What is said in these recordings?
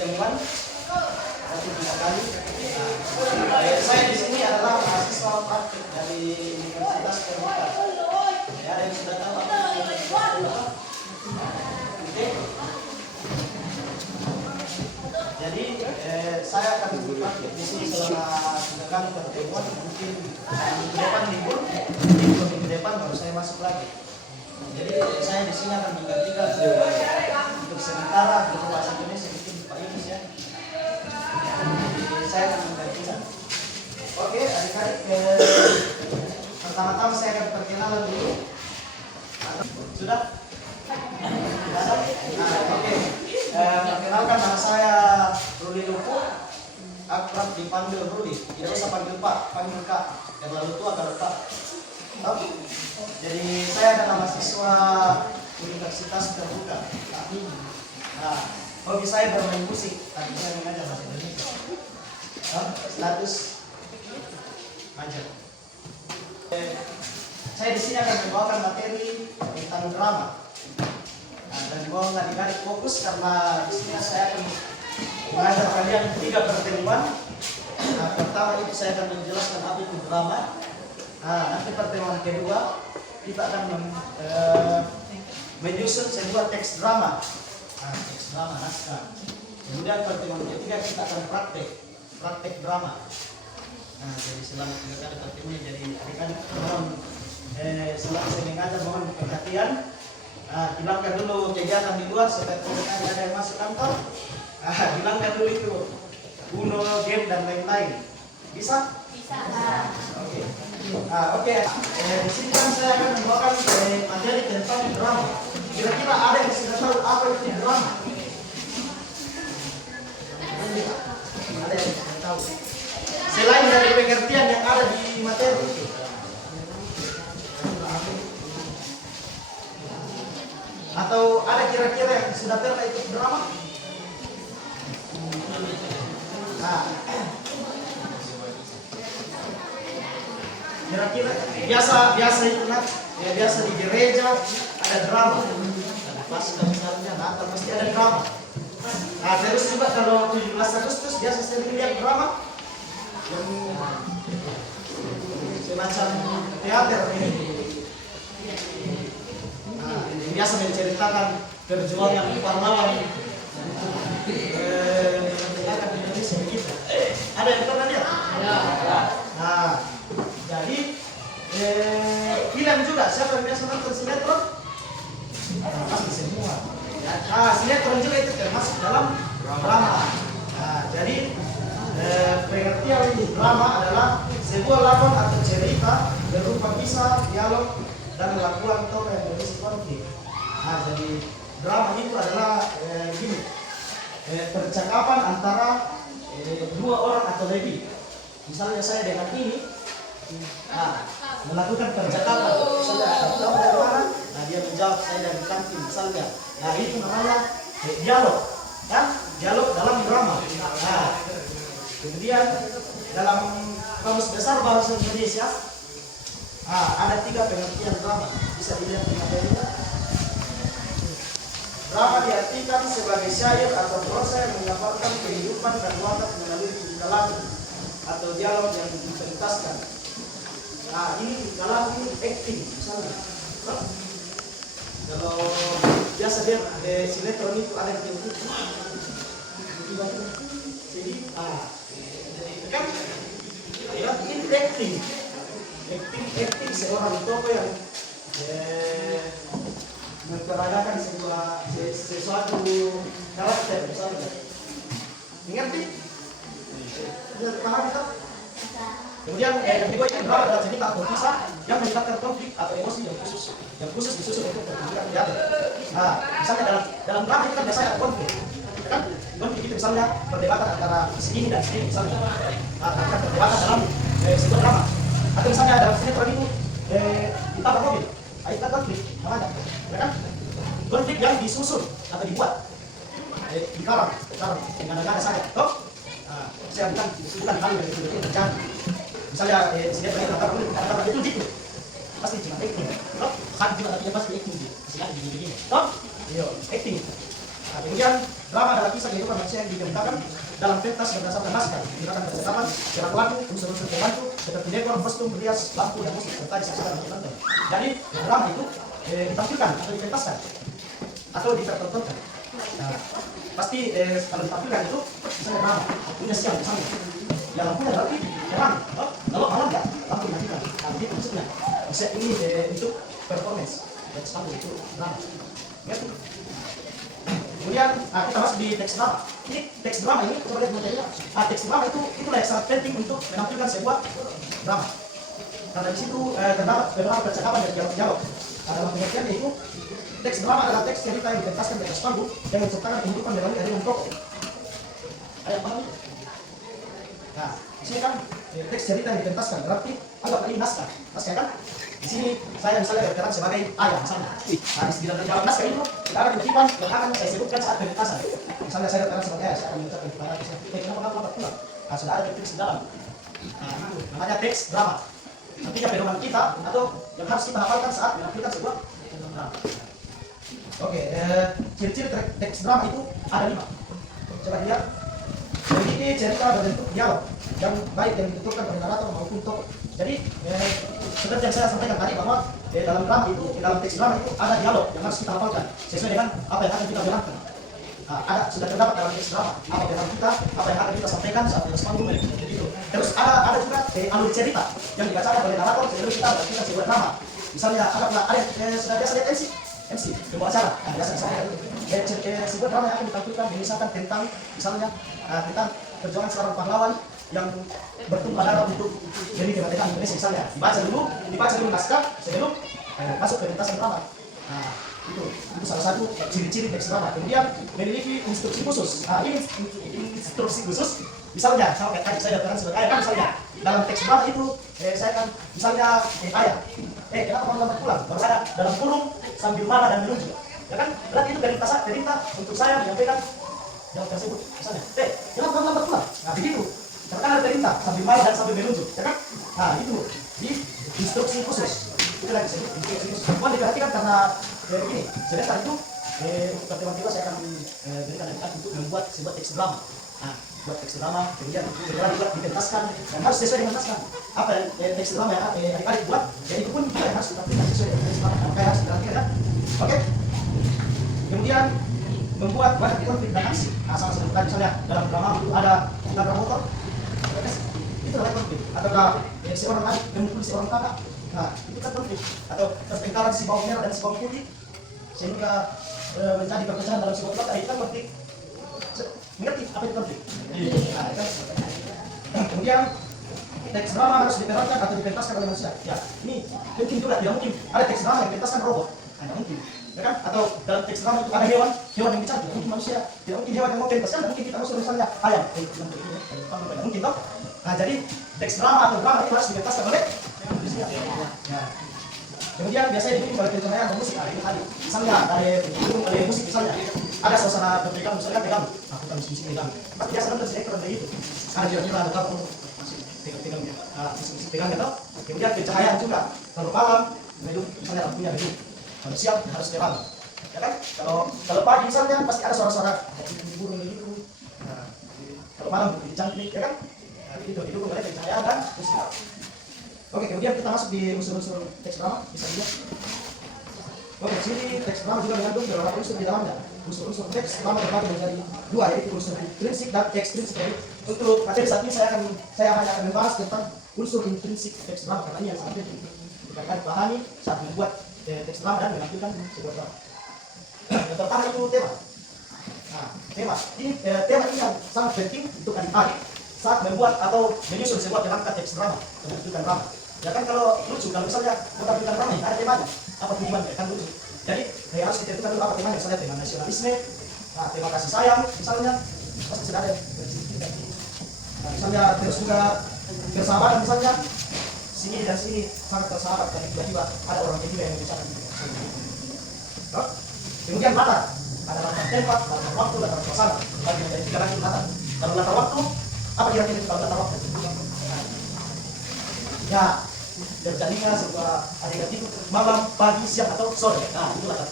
pertemuan satu tiga kali. Saya di sini adalah mahasiswa praktik dari Universitas Terbuka. Ya, ada yang sudah tahu apa itu Universitas Terbuka? Oke. Jadi saya akan praktik di sini selama 3 kali pertemuan. Mungkin minggu depan libur, minggu depan baru saya masuk lagi. Jadi saya di sini akan menggantikan untuk sementara untuk bahasa Indonesia mungkin Pak Yunus ya. Jadi saya akan menggantikan. Oke, adik-adik, pertama-tama saya akan perkenalan dulu. Sudah? Sudah? Oke. Perkenalkan, nama saya Ruli Lupu, akrab dipanggil Ruli. Tidak usah panggil Pak, panggil Kak. Terlalu tua kalau Pak. Jadi saya adalah mahasiswa Universitas Terbuka. Nah, hobi saya bermain musik. Tadi saya mengajar bahasa Indonesia. Status majar. Saya di sini akan membawakan materi tentang drama. Nah, dan mohon adik-adik fokus karena di sini saya akan mengajar kalian 3 pertemuan. Nah, pertama itu saya akan menjelaskan apa itu drama. Nah, nanti pertemuan kedua kita akan menyusun sebuah teks drama. Nah, teks drama naskah. Kemudian pertemuan ketiga kita akan praktek drama. Nah, jadi selama 3 kali pertemuan, jadi adik-adik mohon selama saya mengajar mohon perhatian. Nah, hilangkan dulu kegiatan di luar seperti ada yang masuk kantor. Hilangkan dulu itu Uno, game dan lain-lain. Bisa? Bisa. Oke. Oke. Di sini kan saya akan membawakan materi tentang drama. Kira-kira ada yang sudah tahu apa itu drama? Ada yang sudah tahu? Selain dari pengertian yang ada di materi itu. Atau ada kira-kira yang sudah pernah ikut drama? Nah, kira-kira biasa itu ya, biasa di gereja ada drama. Pas misalnya Natal pasti ada drama. Nah, terus juga kalau 17 Agustus biasa sering lihat drama yang semacam teater ini. Nah, biasa menceritakan perjuangan pahlawan menceritakan Indonesia begitu. Ada yang pernah lihat? Ya. Nah, jadi film juga siapa yang biasa nonton sinetron? Pasti semua. Nah, sinetron juga itu termasuk dalam drama. Nah, jadi pengertian drama adalah sebuah lakon atau cerita berupa kisah, dialog, dan lakukan tokoh yang berisi konflik. Nah, jadi drama itu adalah percakapan antara 2 orang atau lebih. Misalnya saya dengan ini, melakukan percakapan. Misalnya, kamu dari mana? Nah, dia menjawab saya dari kantin misalnya. Nah, itu namanya dialog, kan? Dialog dalam drama. Nah, kemudian dalam kamus besar bahasa Indonesia, ada 3 pengertian drama. Bisa dilihat di materinya. Drama diartikan sebagai syair atau prosa yang menggambarkan kehidupan dan watak melalui tingkah laku atau dialog yang dipentaskan. Nah, ini tingkah laku acting misalnya. Kalau biasa dia sinetron itu ada yang begitu. Jadi, kan? Ini acting. Acting seorang tokoh yang memperagakan sesuatu karakter misalnya. Mengerti? Bisa dipahami tak? Kemudian yang kedua itu drama adalah cerita atau kisah yang melibatkan konflik atau emosi yang khusus disusun untuk pertunjukan teater. Nah, misalnya dalam drama itu kan biasanya ada konflik, kan? Konflik itu misalnya perdebatan antara si ini dan si ini misalnya. Nah, perdebatan dalam sebuah drama. Atau misalnya dalam sinetron itu ditabrak mobil, itu konflik namanya, ya kan? Konflik yang disusun atau dibuat, dikarang dengan nada saja, toh? Saya bukan hal yang itu terjadi. Misalnya sinetron itu kata itu gitu, pasti cuma acting, toh? Kan juga tapi pasti acting sih, istilahnya begini, toh? Iya, acting. Nah, kemudian drama adalah kisah kehidupan manusia yang dikemukakan dalam pentas berdasarkan naskah, menggunakan percakapan, gerak lagu, unsur-unsur pembantu, seperti dekor, kostum, rias, lampu, dan musik, serta disaksikan oleh penonton. Jadi drama itu ditampilkan atau dipentaskan atau dipertontonkan. Nah, pasti kalau ditampilkan itu misalnya drama, punya siang misalnya, ya lampunya berarti terang, kalau malam ya lampu dimatikan. Nah, begitu maksudnya. Bisa ini untuk performance, dan sepatu itu drama. Ngerti? Kemudian kita masuk di teks drama. Ini teks drama ini coba lihat materinya. Teks drama itulah yang sangat penting untuk menampilkan sebuah drama. Karena di situ terdapat beberapa percakapan dan dialog-dialog. Dalam pengertian yaitu teks drama adalah teks cerita yang dipentaskan di atas panggung yang menceritakan kehidupan melalui adegan tokoh. Ada yang paham? Nah, di sini kan teks cerita yang dipentaskan berarti anggap ini naskah. Naskah kan? Di sini saya misalnya berperan sebagai ayah misalnya. Nah, di dalam naskah itu kita ada kutipan yang akan saya sebutkan saat pementasan. Misalnya saya berperan sebagai ayah, saya akan mengucapkan kepada kenapa lambat pulang? Nah, sudah ada teks di dalam. Nah, itu namanya teks drama. Nantinya pedoman kita atau yang harus kita hafalkan saat menampilkan sebuah drama. Oke, ciri-ciri teks drama itu ada 5. Coba lihat. Jadi ini cerita berbentuk dialog yang baik yang ditentukan oleh narator maupun tokoh. Jadi seperti yang saya sampaikan tadi bahwa dalam drama itu, dalam teks drama itu ada dialog yang harus kita hafalkan sesuai dengan apa yang akan kita bilangkan. Ada sudah terdapat dalam teks drama apa yang kita apa yang akan kita sampaikan saat di atas panggung itu. Terus ada juga alur cerita yang dibacakan oleh narator sebelum kita melakukan sebuah drama. Misalnya ada sudah biasa lihat MC pembawa acara. Biasa sebuah drama yang akan ditampilkan misalkan tentang misalnya tentang perjuangan seorang pahlawan yang bertumpah darah untuk demi kemerdekaan Indonesia misalnya. Dibaca dulu naskah sebelum masuk ke pementasan drama. Nah, itu salah satu ciri-ciri teks drama. Kemudian memiliki instruksi khusus. Ini instruksi khusus. Misalnya, saya berperan sebagai ayah kan misalnya dalam teks drama itu saya kan misalnya ayah. Kenapa kamu lambat pulang? Baru ada dalam kurung sambil marah dan menunjuk. Ya kan? Berarti itu perintah untuk saya menyampaikan yang tersebut. Misalnya, kenapa kamu lambat pulang? Nah, begitu. Karena ada perintah sambil marah dan sambil menunjuk, ya kan? Nah, itu di instruksi khusus. Itu lagi disebut instruksi khusus. Mohon diperhatikan karena begini, sebentar itu tiba-tiba saya akan berikan nasihat untuk membuat sebuah teks drama. Nah, buat teks drama, kemudian juga dipentaskan dan harus sesuai dengan naskah. Apa yang teks drama yang adik-adik buat, ya itu pun kita harus ditampilkan sesuai dengan teks drama. Maka harus diperhatikan, ya. Oke? Kemudian membuat banyak konflik dan aksi. Nah, sama seperti tadi misalnya dalam drama itu ada tabrak motor, itu adalah konflik. Ataukah seorang adik memukul seorang kakak, nah itu kan konflik. Atau pertengkaran si bawang merah dan si bawang putih sehingga menjadi perpecahan dalam sebuah keluarga, itu kan konflik. Mengerti apa itu konflik? Nah, itu kan. Kemudian teks drama harus diperankan atau dipentaskan oleh manusia. Ya, ini mungkin juga tidak mungkin ada teks drama yang dipentaskan robot. Tidak mungkin. Ya kan? Atau dalam teks drama itu ada hewan yang bicara, tidak mungkin manusia, tidak mungkin hewan yang mau pentas, kan mungkin kita masuk misalnya ayam, tidak mungkin toh. Nah, jadi teks drama atau drama itu harus dipentaskan oleh manusia. Ya. Kemudian biasanya dibikin oleh pencernaan musik, itu tadi. Misalnya dari musik misalnya, ada suasana berpegang misalnya pegang, kita musik pegang. Pasti biasa nonton si ekor dari itu. Ada kira-kira ada kamu pegang, musik pegang gitu. Kemudian pencahayaan juga, kalau malam, misalnya lampunya redup. Kalau siang harus terang, ya kan? Kalau pagi misalnya pasti ada suara-suara burung gitu. Nah, kalau malam dicangkrik, ya kan? Nah, itu didukung oleh pencahayaan dan musik. Oke, kemudian kita masuk di unsur-unsur teks drama, bisa dilihat. Oke, di sini teks drama juga mengandung beberapa unsur di dalamnya. Unsur-unsur teks drama terbagi menjadi 2, yaitu unsur intrinsik dan ekstrinsik. Untuk materi saat ini saya hanya akan membahas tentang unsur intrinsik teks drama karena ini yang sangat penting. Kita akan pahami saat membuat teks drama dan menampilkan sebuah drama. Yang pertama itu tema. Nah, tema ini yang sangat penting untuk adik-adik saat membuat atau menyusun sebuah kerangka teks drama, menampilkan drama. Ya kan kalau lucu, kalau misalnya menampilkan drama ini ada temanya, apa tujuannya kan lucu. Jadi harus ditentukan dulu apa temanya, misalnya tema nasionalisme, nah, tema kasih sayang, misalnya pasti sudah ada. Nah, misalnya terus juga persahabatan misalnya. Sini dan sini sangat bersahabat dan tiba-tiba ada orang ketiga yang berbicara. Kemudian latar, ada latar tempat, latar waktu, latar suasana. Bagi menjadi 3 lagi latar. Kalau latar waktu, apa kira-kira itu kalau latar waktu? Ya, terjadinya sebuah adegan itu malam, pagi, siang atau sore. Nah, itu latar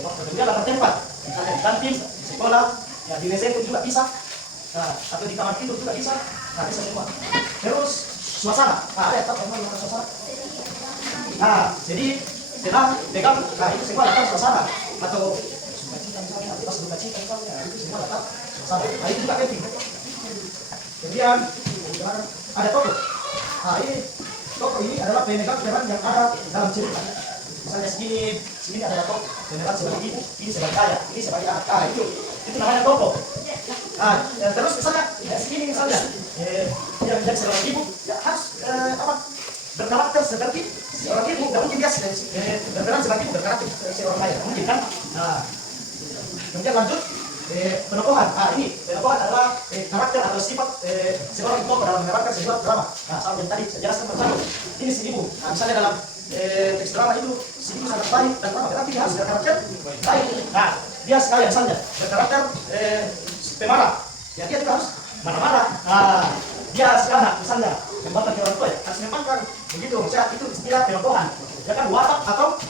waktu. Kemudian latar tempat, misalnya di kantin, di sekolah, Ya, di WC pun juga bisa. Nah, atau di kamar tidur juga bisa. Nah, bisa semua. Terus suasana. Nah, ada tak memang suasana. Nah, jadi tenang, pegang. Nah, itu semua datang suasana. Atau sukacita misalnya, pas sukacita misalnya, itu semua datang suasana. Nah, itu juga penting. Kemudian ada toko. Nah, ini toko ini adalah pemegang peran yang ada dalam cerita. Misalnya segini adalah toko. Pemegang sebagai ibu, ini sebagai ayah, ini sebagai anak. Ah, itu namanya toko. Nah, terus misalnya segini misalnya, yang jadi seorang ibu ya harus berkarakter seperti seorang ibu. Tidak mungkin dia berperan sebagai ibu berkarakter seorang ayah, mungkin kan? Nah, kemudian lanjut. Penokohan. Ini penokohan adalah karakter atau sifat seorang tokoh dalam menerapkan sebuah drama. Nah, soal yang tadi saya jelaskan bersama. Ini si ibu. Nah, misalnya dalam teks drama itu si ibu sangat baik dan drama berarti dia harus berkarakter baik. Nah, dia sekali misalnya berkarakter pemarah. Ya dia juga harus marah-marah. Nah, dia si anak misalnya membangkang ke orang tua ya, harus membangkang. Begitu. Misalnya itu istilah penokohan. Ya kan watak atau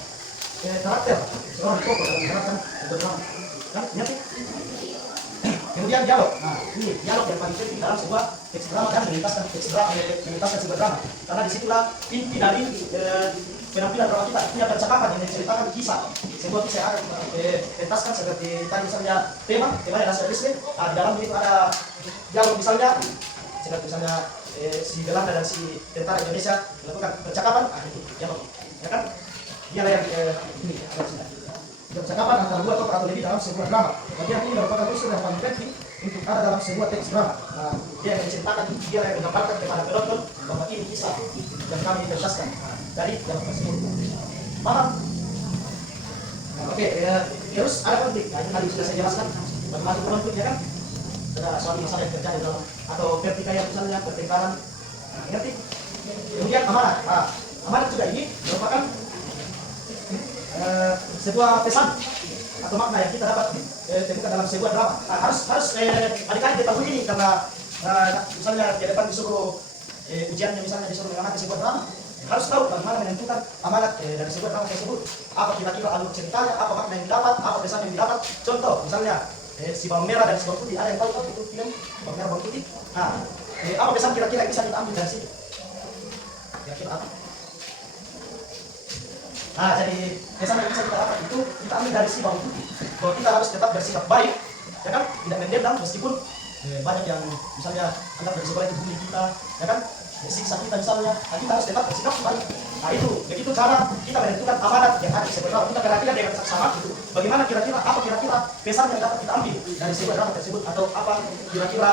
karakter seorang tokoh dalam menerapkan sebuah drama. Kan, ngerti? Kemudian dialog. Nah, ini dialog yang paling penting dalam sebuah teks drama kan melintaskan sebuah drama. Karena disitulah inti dari penampilan drama kita. Punya percakapan yang menceritakan kisah. Sebuah kisah yang akan pentaskan seperti tadi misalnya tema yang ada Islam. Nah, di dalam itu ada dialog misalnya seperti misalnya si Belanda dan si tentara Indonesia melakukan percakapan. Nah, itu dialog. Ya kan? Dialah yang ini ada di sini. Percakapan antara dua tokoh atau lebih dalam sebuah drama. Bagian ini merupakan unsur yang paling penting untuk ada dalam sebuah teks drama. Nah, dia yang menceritakan, dia yang menggambarkan kepada penonton bahwa ini kisah yang kami pentaskan dari dalam tersebut. Paham? Nah, oke, terus ada konflik. Nah, ini tadi sudah saya jelaskan bagaimana konfliknya kan. Ada suatu masalah yang terjadi dalam atau pertikaian misalnya pertengkaran. Nah, ngerti? Kemudian amanat. Nah, amanat juga ini merupakan sebuah pesan atau makna yang kita dapat temukan dalam sebuah drama. Nah, harus adik-adik ketahui ini karena misalnya di depan disuruh ujiannya misalnya disuruh mengamati sebuah drama, harus tahu bagaimana menentukan amanat dari sebuah drama tersebut. Apa kira-kira alur ceritanya, apa makna yang didapat, apa pesan yang didapat. Contoh misalnya si bawang merah dan si bawang putih. Ada yang tahu itu film bawang merah bawang putih? Nah, apa pesan kira-kira yang bisa kita ambil dari situ? Kira-kira apa? Nah, jadi pesan yang bisa kita dapat itu kita ambil dari si bawang putih. Bahwa kita harus tetap bersikap baik, ya kan? Tidak mendendam meskipun banyak yang misalnya anggap dari sekolah itu bully kita, ya kan? Siksa kita misalnya. Nah, kita harus tetap bersikap baik. Nah, itu begitu cara kita menentukan amanat yang ada di sebuah drama. Kita perhatikan dengan saksama itu. Bagaimana kira-kira apa kira-kira pesan yang dapat kita ambil dari sebuah drama tersebut atau apa kira-kira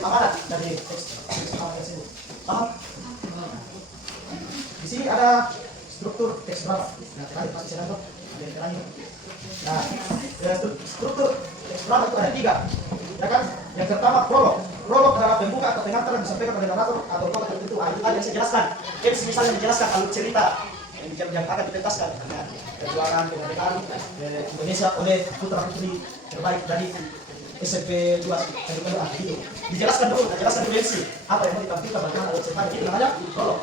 amanat dari teks drama tersebut. Paham? Di sini ada struktur teks drama. Nah, terakhir pasti saya nonton ada yang terakhir. Nah, struktur teks drama itu ada 3, ya kan? Yang pertama prolog. Prolog adalah pembuka atau pengantar yang disampaikan oleh narator atau tokoh tertentu. Nah, itu tadi yang saya jelaskan. Jadi misalnya menjelaskan alur cerita yang akan dipentaskan. Nah, perjuangan kemerdekaan Indonesia oleh putra putri terbaik dari SMP 2 gitu. Dijelaskan dulu MC apa yang mau ditampilkan bagaimana alur ceritanya. Itu namanya prolog.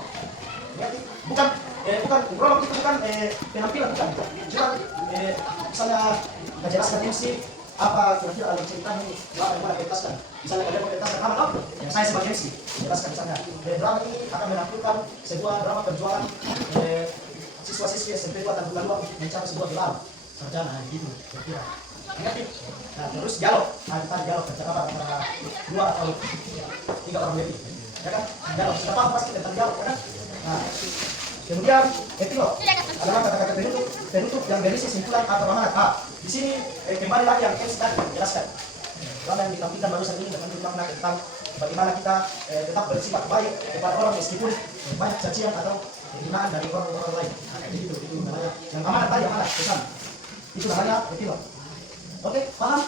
Bukan prolog itu bukan penampilan, bukan. Cuma misalnya menjelaskan MC apa kira-kira alur ceritanya ini, apa yang mau dipentaskan. Misalnya kalian mau pentaskan drama apa? Yang saya sebagai MC jelaskan misalnya drama ini akan menampilkan sebuah drama perjuangan siswa-siswi SMP 2 tahun lalu mencapai sebuah gelar sarjana gitu kira-kira. Nah, terus dialog. Nah, kita dialog percakapan antara 2 atau 3 orang lebih. Ya kan? Dialog. Sudah paham pasti tentang dialog, ya kan? Nah, kemudian epilog adalah kata-kata penutup yang berisi simpulan atau amanat. Di sini kembali lagi yang MC tadi menjelaskan. Drama yang ditampilkan barusan ini mengandung makna tentang bagaimana kita tetap bersifat baik kepada orang meskipun banyak cacian atau hinaan dari orang-orang lain. Nah, itu namanya. Yang amanat tadi amanat pesan. Itu namanya epilog. Oke, paham?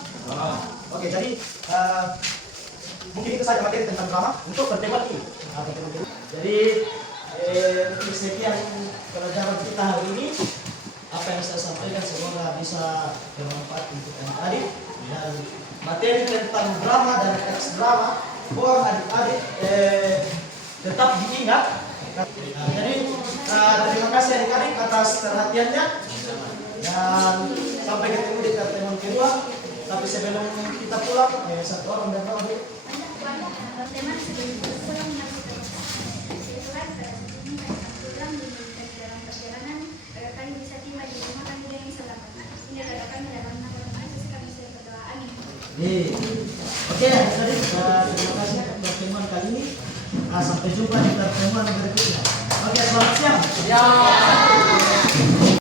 Oke, jadi mungkin itu saja materi tentang drama untuk pertemuan ini. Jadi sekian pelajaran kita hari ini. Apa yang saya sampaikan semoga bisa bermanfaat untuk adik-adik. Dan materi tentang drama dan teks drama mohon adik-adik tetap diingat. Jadi terima kasih adik-adik atas perhatiannya dan sampai ketemu di pertemuan kedua. Tapi sebelum kita pulang, satu orang dan dua. Teman sebelum pulang menyampaikan setelah pulang diberikan dalam perjalanan agar kami bisa tiba di rumah kami dengan selamat. Ini adalah kami dalam nama Tuhan Yesus kami berdoa. Amin. Oke, tadi terima kasih atas pertemuan kali ini. Sampai jumpa di pertemuan berikutnya. Oke, selamat siang.